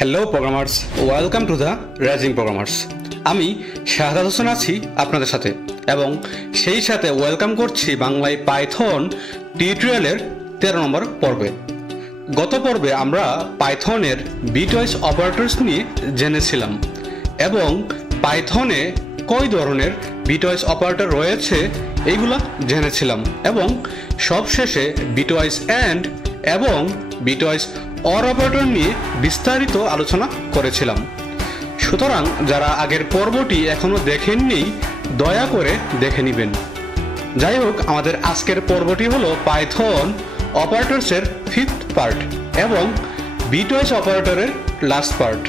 Hello programmers, welcome to the rising programmers. আমি শাহাদাত হোসেন আছি আপনাদের সাথে এবং সেই সাথে ওয়েলকাম করছি বাংলায় পাইথন টিউটোরিয়ালের 13 নম্বর পর্বে। গত পর্বে আমরা পাইথনের বিটওয়াইজ অপারেটরস নিয়ে জেনেছিলাম এবং পাইথনে কয় ধরনের বিটওয়াইজ অপারেটর রয়েছে এইগুলা জেনেছিলাম এবং সবশেষে বিটওয়াইজ অ্যান্ড এবং বিটওয়াইজ অর অপারেটর নিয়ে বিস্তারিত আলোচনা করেছিলাম। সুতরাং যারা আগের পর্বটি এখনো দেখেননি দয়া করে দেখে নেবেন। যাই হোক, আমাদের আজকের পর্বটি হলো পাইথন অপারেটরসের 5th পার্ট এবং বিটওয়াইজ অপারেটরের লাস্ট পার্ট।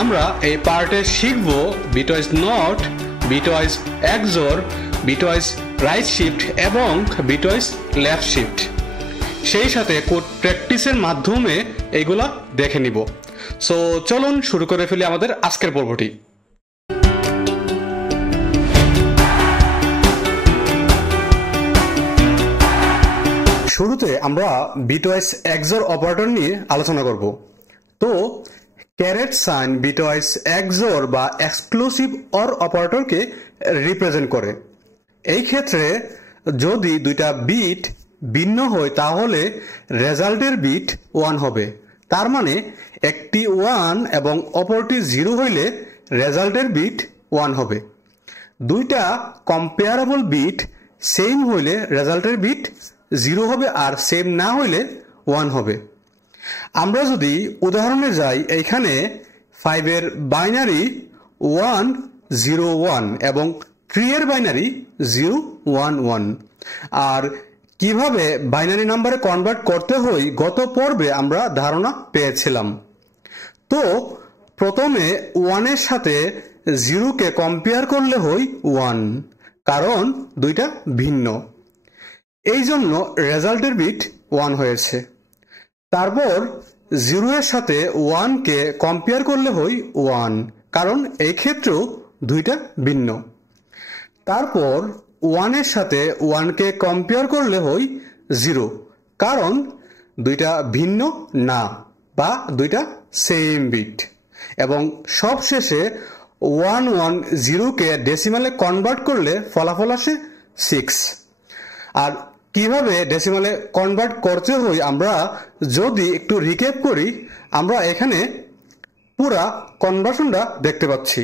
আমরা এই পার্টে শিখব bitwise not, bitwise XOR, bitwise right shift এবং বিটওয়াইজ লেফট শিফট। সেই সাথে কোড প্র্যাকটিসের মাধ্যমে এগুলা দেখে নিব। সো চলুন শুরু করে ফেলি আমাদের আজকের পর্বটি। শুরুতে আমরা বিটওয়াইজ এক্সঅর অপারেটর নিয়ে আলোচনা করব। তো ক্যারেট সাইন বিটওয়াইজ এক্সঅর বা এক্সক্লুসিভ অর অপারেটরকে রিপ্রেজেন্ট করে। এই ক্ষেত্রে যদি দুইটা বিট ভিন্ন হয় তাহলে রেজাল্টের বিট 1 হবে। তার মানে একটি 1 এবং অপরটি 0 হইলে রেজাল্টের বিট 1 হবে। দুইটা কম্পেয়ারেবল বিট সেম হইলে রেজাল্টের বিট 0 হবে আর সেম না হইলে 1 হবে। আমরা যদি উদাহরণে যাই, এইখানে 5 এর বাইনারি 1 0 1 এবং 3 এর বাইনারি 0 1 1। আর কিভাবে বাইনারি নাম্বারে কনভার্ট করতে হয় গত পর্বে আমরা ধারণা পেয়েছিলাম। তো প্রথমে 1 এর সাথে 0 কে কম্পেয়ার করলে হয় 1, কারণ দুইটা ভিন্ন, এই জন্য রেজাল্টের বিট 1 হয়েছে। তারপর 0 এর সাথে 1 কে কম্পেয়ার করলে হয় 1, কারণ এই ক্ষেত্রেও দুইটা ভিন্ন। তারপর 1 এর সাথে 1 কে কম্পেয়ার করলে হয় 0, কারণ দুইটা ভিন্ন না বা দুইটা সেম বিট। এবং সবশেষে 1 1 0 কে ডেসিমালে কনভার্ট করলে ফলাফল আসে 6। আর কিভাবে ডেসিমালে কনভার্ট করতে হয় আমরা যদি একটু রিক্যাপ করি, আমরা এখানে পুরা কনভার্সনটা দেখতে পাচ্ছি।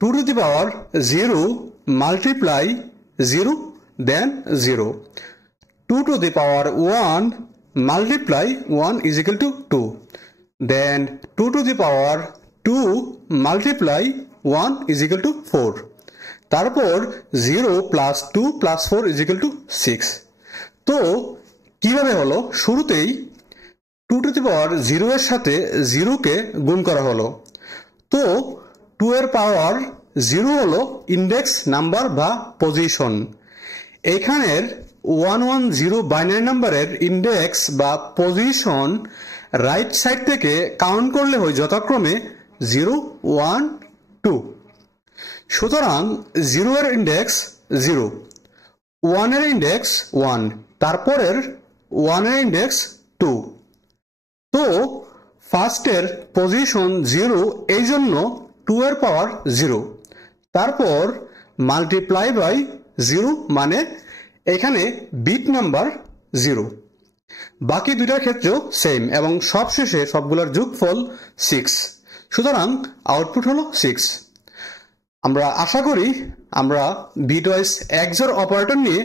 2 to the power 0 multiply 0 then 0. 2 to the power 1 multiply 1 is equal to 2. Then 2 to the power 2 multiply 1 is equal to 4. তারপর 0 plus 2 plus 4 is equal to 6. তো কিভাবে হলো? শুরুতেই 2 to the power 0 এর সাথে 0 কে গুণ করা হলো। তো 2 এর পাওয়ার 0 হলো ইন্ডেক্স নাম্বার বা পজিশন। এখানের 110 বাইনারি নাম্বারের ইন্ডেক্স বা পজিশন রাইট সাইড থেকে কাউন্ট করলে হয় যথাক্রমে 0 1 2। সুতরাং 0 এর ইন্ডেক্স 0, 1 এর ইন্ডেক্স 1, তারপরের 1 এর ইন্ডেক্স 2। তো ফার্স্টের পজিশন 0, এই জন্য 2 এর পাওয়ার 0, তারপর মাল্টিপ্লাই বাই 0 মানে এখানে বিট নাম্বার 0। বাকি দুইটার ক্ষেত্রেও সেম এবং সবশেষে সবগুলোর যোগফল 6। সুতরাং আউটপুট হলো 6। আমরা আশা করি আমরা বিটওয়াইজ এক্সঅর অপারেটর নিয়ে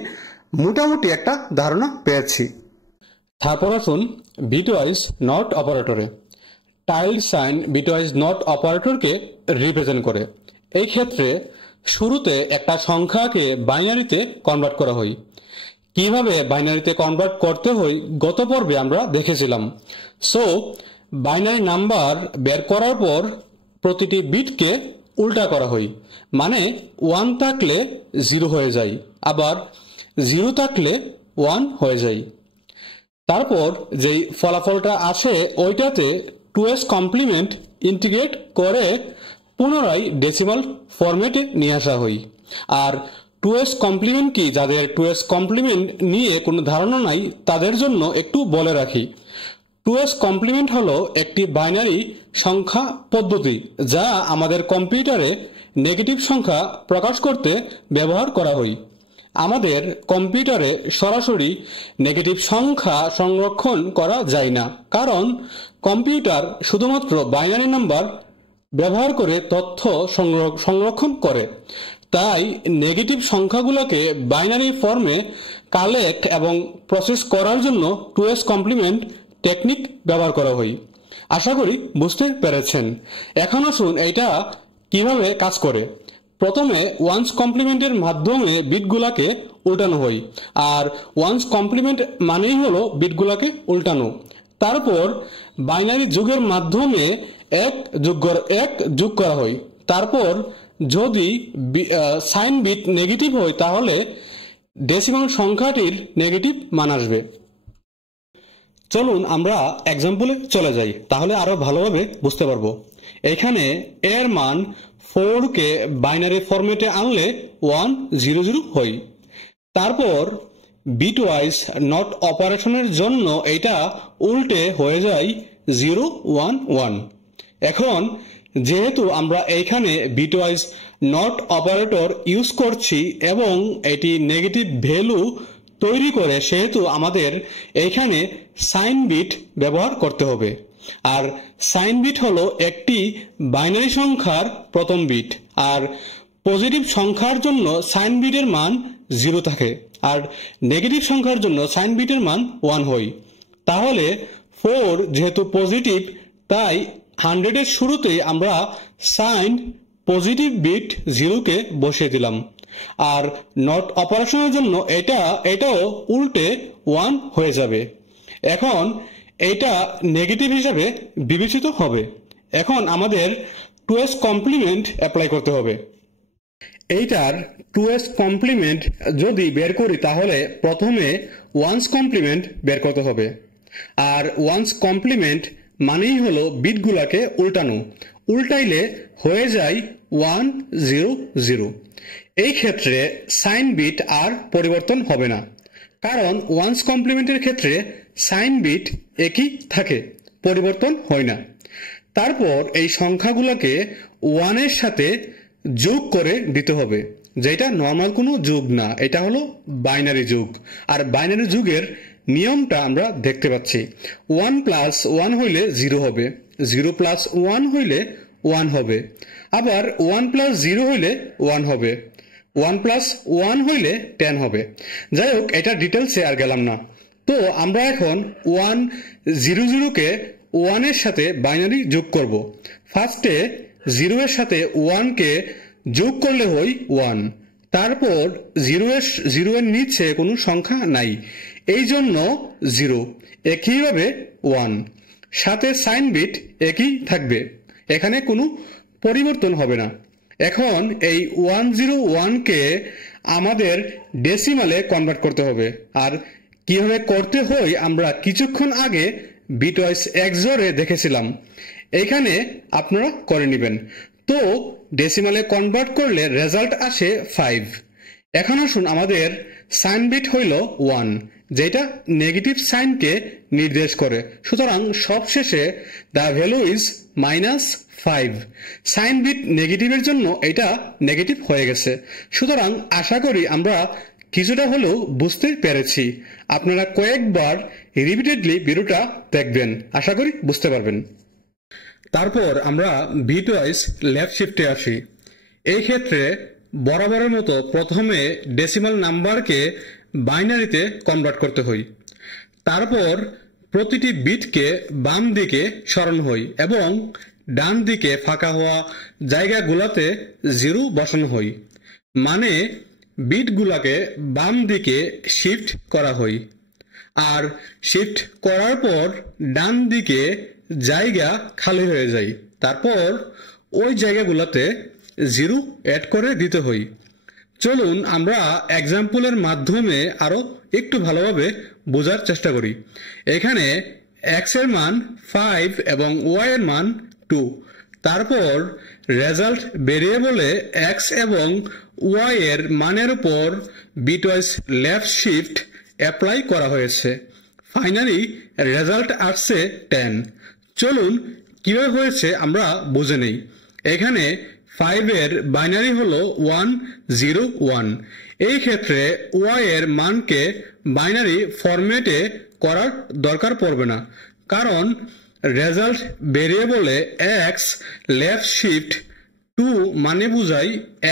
মোটামুটি একটা ধারণা পেয়েছি। তারপর আসুন বিটওয়াইজ নট অপারেটরে। টাইল্ড সাইন বিটওয়াইজ নট অপারেটরকে রিপ্রেজেন্ট করে। এই ক্ষেত্রে শুরুতে একটা সংখ্যাকে বাইনারিতে কনভার্ট করা হয়। কিভাবে বাইনারিতে কনভার্ট করতে হয় গত পর্বে আমরা দেখেছিলাম। সো বাইনারি নাম্বার বের করার পর প্রতিটি বিটকে উল্টা করা হয়, মানে 1 থাকলে 0 হয়ে যায়, আবার 0 থাকলে 1 হয়ে যায়। তারপর যেই ফলাফলটা আসে ওইটাতে 2s কমপ্লিমেন্ট ইন্টিগ্রেট করে পুনরায় ডেসিমাল ফরম্যাটে নিয়ে আসা হয়। আর 2s কমপ্লিমেন্ট কি, যাদের 2s কমপ্লিমেন্ট নিয়ে কোনো ধারণা নাই তাদের জন্য একটু বলে রাখি। 2s কমপ্লিমেন্ট হলো একটি বাইনারি সংখ্যা পদ্ধতি যা আমাদের কম্পিউটারে নেগেটিভ সংখ্যা প্রকাশ করতে ব্যবহার করা হয়। আমাদের কম্পিউটারে সরাসরি নেগেটিভ সংখ্যা সংরক্ষণ করা যায় না, কারণ কম্পিউটার শুধুমাত্র বাইনারি নাম্বার ব্যবহার করে তথ্য সংরক্ষণ করে। তাই নেগেটিভ সংখ্যাগুলোকে বাইনারি ফর্মে কালেক্ট এবং প্রসেস করার জন্য 2s কমপ্লিমেন্ট টেকনিক ব্যবহার করা হয়। আশা করি বুঝতে পেরেছেন। এখন আসুন এটা কিভাবে কাজ করে। প্রথমে ওয়ান্স কমপ্লিমেন্টের মাধ্যমে বিটগুলাকে উল্টানো হয়, আর ওয়ান্স কমপ্লিমেন্ট মানেই হলো বিটগুলাকে উল্টানো। তারপর বাইনারি যোগের মাধ্যমে এক যোগ করা হয়। তারপর যদি সাইন বিট নেগেটিভ হয় তাহলে ডেসিমাল সংখ্যাটির নেগেটিভ মান আসবে। চলুন আমরা এক্সাম্পলে চলে যাই, তাহলে আরো ভালোভাবে বুঝতে পারবো। এখানে এর মান 4 কে বাইনারি ফরম্যাটে আনলে 100 হয়। তারপর বিটওয়াইজ নট অপারেশনের জন্য এটা উল্টে হয়ে যায় 011। এখন যেহেতু আমরা এইখানে বিটওয়াইজ নট অপারেটর ইউজ করছি এবং এটি নেগেটিভ ভ্যালু তৈরি করে, সেহেতু আমাদের এইখানে সাইন বিট ব্যবহার করতে হবে। আর সাইন বিট হলো একটি বাইনারি সংখ্যার প্রথম বিট, আর পজিটিভ সংখ্যার জন্য সাইন বিটের মান 0 থাকে, আর নেগেটিভ সংখ্যার জন্য সাইন বিটের মান 1 হয়। তাহলে 4 যেহেতু পজিটিভ, তাই 100 এর শুরুতেই আমরা সাইন পজিটিভ বিট 0 কে বসিয়ে দিলাম, আর নট অপারেশনের জন্য এটাও উল্টে 1 হয়ে যাবে। এখন এটা নেগেটিভ হিসাবে বিবেচিত হবে। এখন আমাদের 2s কমপ্লিমেন্ট অ্যাপ্লাই করতে হবে। এইটার 2s কমপ্লিমেন্ট যদি বের করি তাহলে প্রথমে ওয়ান্স কমপ্লিমেন্ট বের করতে হবে। আর ওয়ান্স কমপ্লিমেন্ট মানেই হলো বিটগুলাকে উল্টানো, উল্টাইলে হয়ে যায় 100। এই ক্ষেত্রে সাইন বিট আর পরিবর্তন হবে না, কারণ ওয়ান্স কমপ্লিমেন্টের ক্ষেত্রে সাইন বিট একই থাকে, পরিবর্তন হয় না। তারপর এই সংখ্যাগুলোকে 1 এর সাথে যোগ করে দিতে হবে, যেটা নর্মাল কোনো যোগ না, এটা হলো বাইনারি যোগ। আর বাইনারি যোগের নিয়মটা আমরা দেখতে পাচ্ছি। 1 প্লাস 1 হইলে 0 হবে, 0 প্লাস 1 হইলে 1 হবে, আবার 1 প্লাস 0 হইলে 1 হবে, 1 প্লাস 1 হইলে 10 হবে। যাই হোক, এটা ডিটেলসে আর গেলাম না। তো আমরা এখন 100 কে 1 এর সাথে বাইনারি যোগ করব। ফার্স্টে 0 এর সাথে 1 কে যোগ করলে হয় 1, তারপর 0 এর নিচে কোনো সংখ্যা নাই, এই জন্য 0, একইভাবে 1, সাথে সাইন বিট একই থাকবে, এখানে কোনো পরিবর্তন হবে না। এখন এই 101 কে আমাদের ডেসিমালে কনভার্ট করতে হবে। আর কিভাবে করতে হয় আমরা কিছুক্ষণ আগে বিটওয়াইজ এক্সরে দেখেছিলাম, এখানে আপনারা করে নেবেন। তো ডেসিমালে কনভার্ট করলে রেজাল্ট আসে 5। এখন আসুন, আমাদের সাইন বিট হইল 1, যেটা নেগেটিভ সাইনকে নির্দেশ করে। সুতরাং সবশেষে the value is -5। Sign bit নেগেটিভের জন্য এটা নেগেটিভ হয়ে গেছে। সুতরাং আশা করি আমরা কিছুটা হলেও বুঝতে পেরেছি। আপনারা কয়েকবার রিপিটেডলি ভিডিওটা দেখবেন, আশা করি বুঝতে পারবেন। তারপর আমরা বিটওয়াইজ লেফট শিফটে আসি। এই ক্ষেত্রে বরাবরের মতো প্রথমে ডেসিমাল নাম্বারকে বাইনারিতে কনভার্ট করতে হয়। তারপর প্রতিটি বিটকে বাম দিকে সরানো হয় এবং ডান দিকে ফাঁকা হওয়া জায়গাগুলোতে 0 বসানো হয়, মানে বিটগুলোকে বাম দিকে শিফট করা হয়। আর শিফট করার পর ডান দিকে জায়গা খালি হয়ে যায়, তারপর ওই জায়গাগুলোতে 0 অ্যাড করে দিতে হয়। চলুন আমরা এক্সাম্পলের মাধ্যমে আরো একটু ভালোভাবে বোঝার চেষ্টা করি। এখানে x এর মান 5 এবং y এর মান 2। তারপর রেজাল্ট ভেরিয়েবলে x এবং y এর মানের উপর বিটওয়াইজ লেফট শিফট অ্যাপ্লাই করা হয়েছে। ফাইনালি রেজাল্ট আসছে 10। চলুন কিভাবে হয়েছে আমরা বুঝে নেই। এখানে 5 এর বাইনারি হলো 101। এই ক্ষেত্রে y এর মানকে বাইনারি ফরম্যাটে করার দরকার পড়বে না, কারণ রেজাল্ট ভেরিয়েবলে x লেফট শিফট 2 মানে বুঝাই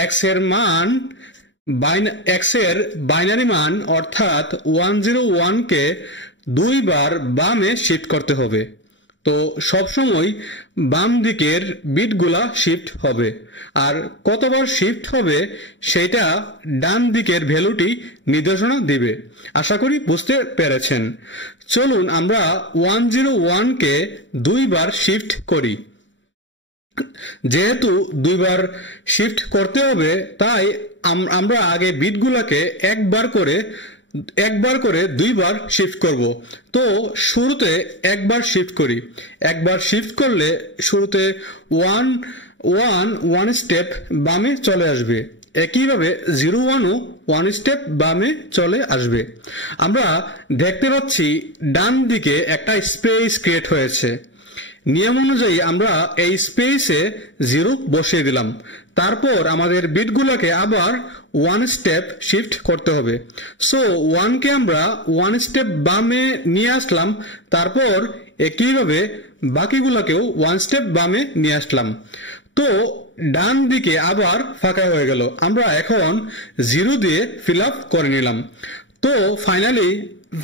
x এর বাইনারি মান অর্থাৎ 101 কে 2 বার বামে শিফট করতে হবে। তো সবসময় বাম দিকের বিটগুলা শিফট হবে, আর কতবার শিফট হবে সেটা ডান দিকের ভ্যালুটি নির্দেশনা দিবে। আশা করি বুঝতে পেরেছেন। চলুন আমরা 101 কে 2 বার শিফট করি। যেহেতু 2 বার শিফট করতে হবে, তাই আমরা আগে বিটগুলাকে একবার করে 2 বার শিফট করব। তো শুরুতে একবার শিফট করি। একবার শিফট করলে শুরুতে 1 স্টেপ বামে চলে আসবে। একইভাবে 01ও 1 স্টেপ বামে চলে আসবে। আমরা দেখতে পাচ্ছি ডান দিকে একটা স্পেস ক্রিয়েট হয়েছে। নিয়ম অনুযায়ী আমরা এই স্পেসে 0 বসিয়ে দিলাম। তারপর আমাদের বিটগুলোকে আবার 1 স্টেপ শিফট করতে হবে। সো 1 কে আমরা 1 স্টেপ বামে নিয়ে আসলাম, তারপর একইভাবে বাকিগুলোকেও 1 স্টেপ বামে নিয়ে আসলাম। তো ডান দিকে আবার ফাঁকা হয়ে গেল। আমরা এখন 0 দিয়ে ফিল আপ করে নিলাম। তো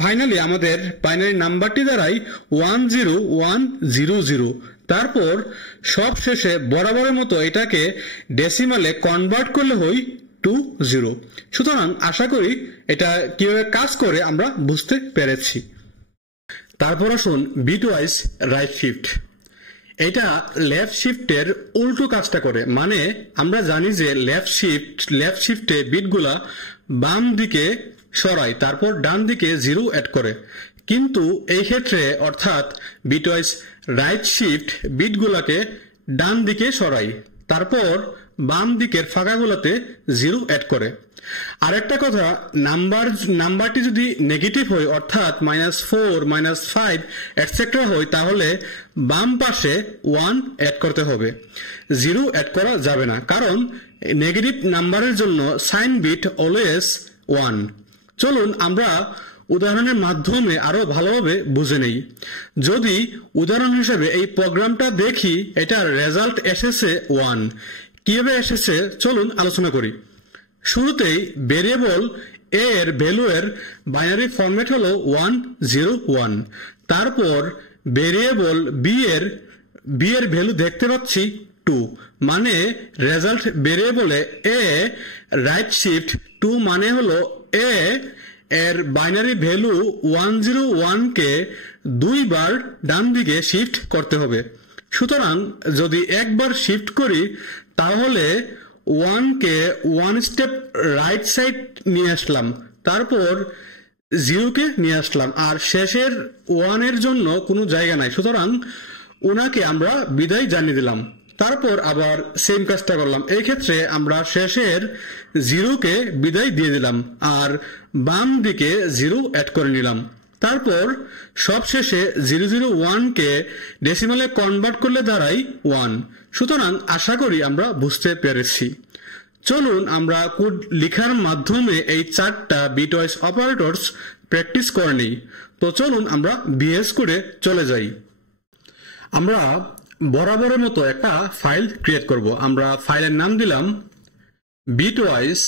ফাইনালি আমাদের বাইনারি নাম্বারটি দাঁড়ায় 10100। তারপর সব শেষে বরাবরের মতো এটাকে ডেসিমালে কনভার্ট করলে হয় 20। সুতরাং আশা করি এটা কিভাবে কাজ করে আমরা বুঝতে পেরেছি। তারপর আসুন বিট ওয়াইজ রাইট শিফট। এটা লেফট শিফটের উল্টো কাজটা করে। মানে আমরা জানি যে লেফট শিফটে বিটগুলা বাম দিকে সরাই, তারপর ডান দিকে 0 অ্যাড করে। কিন্তু এই ক্ষেত্রে অর্থাৎ বিটওয়াইজ রাইট শিফট বিটগুলাকে ডান দিকে সরাই, তারপর বাম দিকের ফাঁকাগুলোতে 0 অ্যাড করে। আরেকটা কথা, নাম্বারটি যদি নেগেটিভ হয় অর্থাৎ -4, -5 এটসেট্রা হয়, তাহলে বাম পাশে 1 অ্যাড করতে হবে, 0 অ্যাড করা যাবে না, কারণ নেগেটিভ নাম্বারের জন্য সাইন বিট অলওয়েজ 1। চলুন আমরা উদাহরণের মাধ্যমে আরো ভালোভাবে বুঝে নেই। যদি উদাহরণ হিসেবে এই প্রোগ্রামটা দেখি, এটার রেজাল্ট এসেছে 1। কিভাবে এসেছে চলুন আলোচনা করি। শুরুতেই ভেরিয়েবল a এর ভ্যালু এর বাইনারি ফরম্যাট হলো 101। তারপর ভেরিয়েবল b এর ভ্যালু দেখতে পাচ্ছি 2, মানে রেজাল্ট ভেরিয়েবলে a রাইট শিফট 2 মানে হলো a এর বাইনারি ভ্যালু 101 কে 2 বার ডান দিকে শিফট করতে হবে। সুতরাং যদি একবার শিফট করি তাহলে 1 কে 1 স্টেপ রাইট সাইড নিয়ে আসলাম, তারপর 0 কে নিয়ে আসলাম, আর শেষের 1 এর জন্য কোনো জায়গা নাই, সুতরাং ওনাকে আমরা বিদায় জানিয়ে দিলাম। তারপর আবার সেম কাজটা করলাম। এই ক্ষেত্রে আমরা শেষের 0 কে বিদায় দিয়ে দিলাম আর বাম দিকে 0 অ্যাড করে নিলাম। তারপর সবশেষে 001 কে ডেসিমালে কনভার্ট করলে দাঁড়ায় 1। সুতরাং আশা করি আমরা বুঝতে পেরেছি। চলুন আমরা কোড লেখার মাধ্যমে এই 4টা বিটওয়াইজ অপারেটরস প্র্যাকটিস করে নিই। তো চলুন আমরা বিএস কোডে চলে যাই। আমরা বরাবরের মতো একটা ফাইল ক্রিয়েট করব। আমরা ফাইলের নাম দিলাম bitwise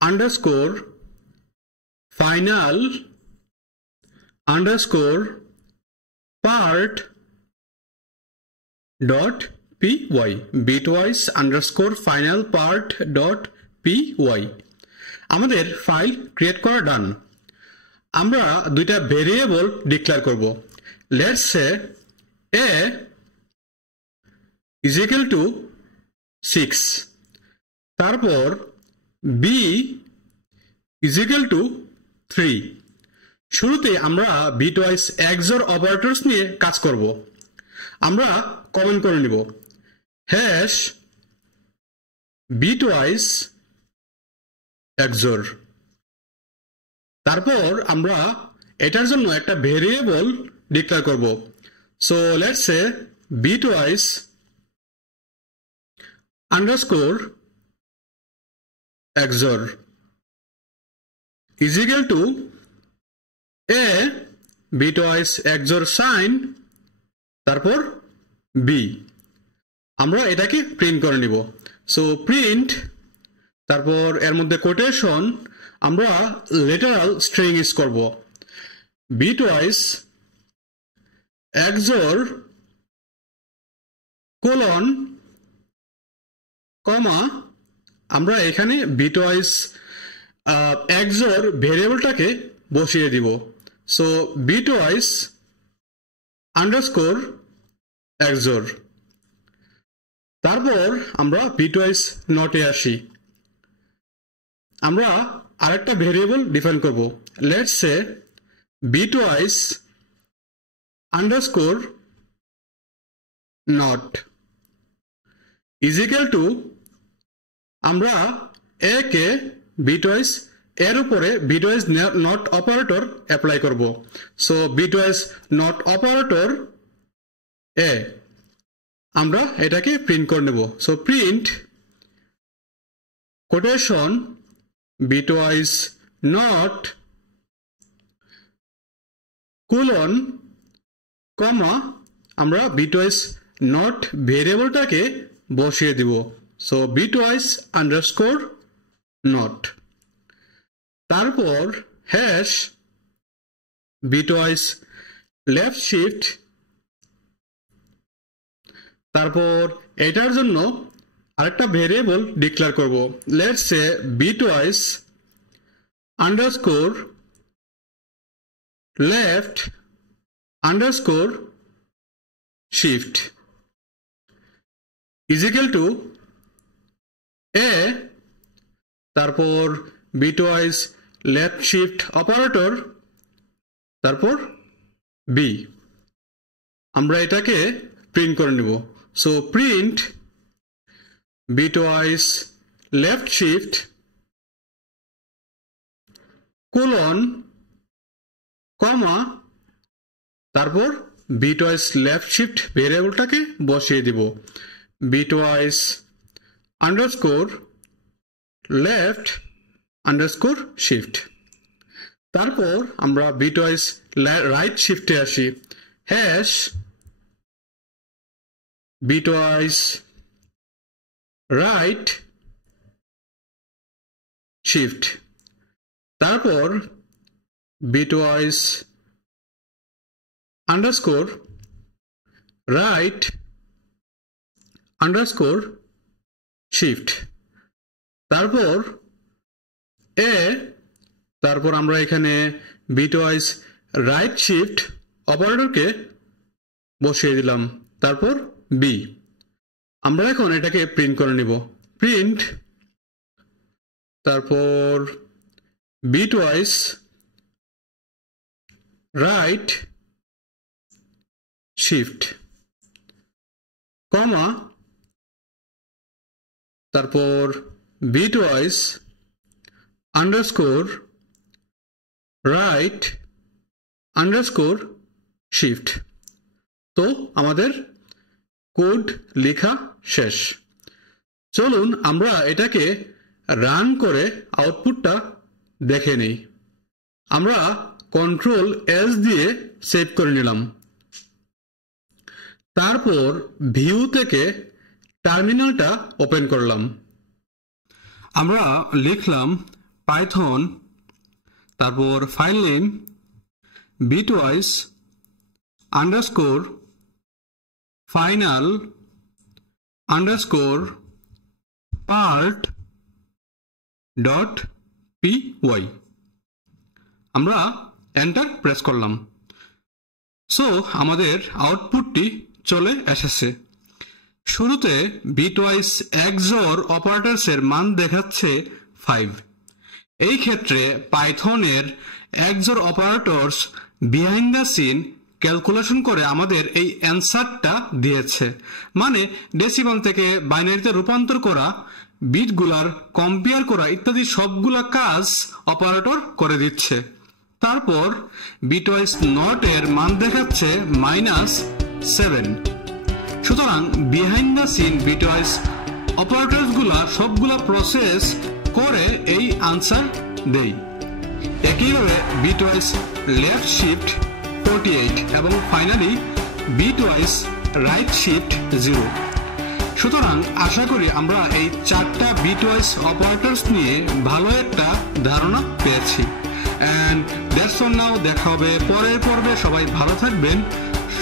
underscore final underscore part dot py, bitwise underscore final part dot py। আমাদের ফাইল ক্রিয়েট করা ডান। আমরা দুইটা ভেরিয়েবল ডিক্লেয়ার করব। Let's say a is equal to 6, তারপর b is equal to 3। শুরুতে আমরা বিটওয়াইজ XOR অপারেটরস নিয়ে কাজ করব। আমরা কমেন্ট করে নিব হ্যাশ বিটওয়াইজ XOR। তারপর আমরা এটার জন্য একটা ভেরিয়েবল ডিক্লেয়ার করব। So let's say bitwise underscore XOR is equal to a bitwise XOR sign তারপর b। আমরা এটাকে প্রিন্ট করে নিব। সো প্রিন্ট, তারপর এর মধ্যে কোটেশন, আমরা লিটারাল স্ট্রিং ইউজ করব। bitwise XOR কোলন কমা, আমরা এখানে bitwise XOR ভেরিয়েবলটাকে বসিয়ে দিব। সো bitwise underscore XOR, তারপর আমরা bitwise নটে আসি। আমরা আরেকটা ভেরিয়েবল ডিফাইন করব। Let's say bitwise underscore not is equal to, আমরা a কে bitwise এর উপরে bitwise not অপারেটর অ্যাপ্লাই করব। So bitwise not operator a, আমরা এটাকে প্রিন্ট করে নেব। So print quotation bitwise not colon comma, আমরা bitwise not ভেরিয়েবলটাকে বসিয়ে দিব। সো bitwise underscore not, তারপর হ্যাশ bitwise left shift, তারপর এটার জন্য আরেকটা ভেরিয়েবল ডিক্লেয়ার করব। Let's say bitwise underscore left underscore shift is equal to a, তারপর bitwise left shift অপারেটর, তারপর b। আমরা এটাকে প্রিন্ট করে নিব। So print bitwise left shift colon comma, তারপর bitwise left shift ভেরিয়েবলটাকে বসিয়ে দিব। bitwise underscore left underscore shift, তারপর আমরা bitwise right shiftে আসি। হ্যাশ bitwise right shift, তারপর bitwise underscore right underscore shift, তারপর a, তারপর আমরা এখানে bitwise right shift অপারেটরকে বসিয়ে দিলাম, তারপর b। আমরা এখন এটাকে প্রিন্ট করে নিব। প্রিন্ট, তারপর bitwise right shift কমা, তারপর bitwise underscore right underscore shift। তো আমাদের কোড লেখা শেষ। চলুন আমরা এটাকে রান করে আউটপুটটা দেখে নেই। আমরা কন্ট্রোল এস দিয়ে সেভ করে নিলাম, তারপর ভিউ থেকে টার্মিনালটা ওপেন করলাম। আমরা লিখলাম পাইথন, তারপর file name bitwise underscore final underscore part dot py, আমরা এন্টার প্রেস করলাম। সো আমাদের আউটপুটটি চলে এসেছে। শুরুতে bitwise XOR অপারেটরসের মান দেখাচ্ছে 5। এই ক্ষেত্রে পাইথনের XOR operators behind the scene calculation করে আমাদের এই অ্যান্সারটা দিয়েছে, মানে ডেসিমাল থেকে বাইনারিতে রূপান্তর করা, বিটগুলার কম্পেয়ার করা ইত্যাদি সবগুলা কাজ অপারেটর করে দিচ্ছে। তারপর বিটওয়াইজ নট এর মান দেখাচ্ছে -7। সুতরাং behind the scene bitwise operators গুলা সবগুলা প্রসেস করে এই আনসার দেই। একইভাবে বিটওয়াইজ লেফট শিফট 48 এবং ফাইনালি বিটওয়াইজ রাইট শিফট 0। সুতরাং আশা করি আমরা এই 4টা বিটওয়াইজ অপারেটরস নিয়ে ভালো একটা ধারণা পেয়েছি। এন্ড দ্যাটস অল নাও। দেখা হবে পরের পর্বে। সবাই ভালো থাকবেন,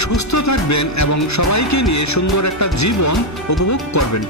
সুস্থ থাকবেন এবং সবাইকে নিয়ে সুন্দর একটা জীবন উপভোগ করবেন।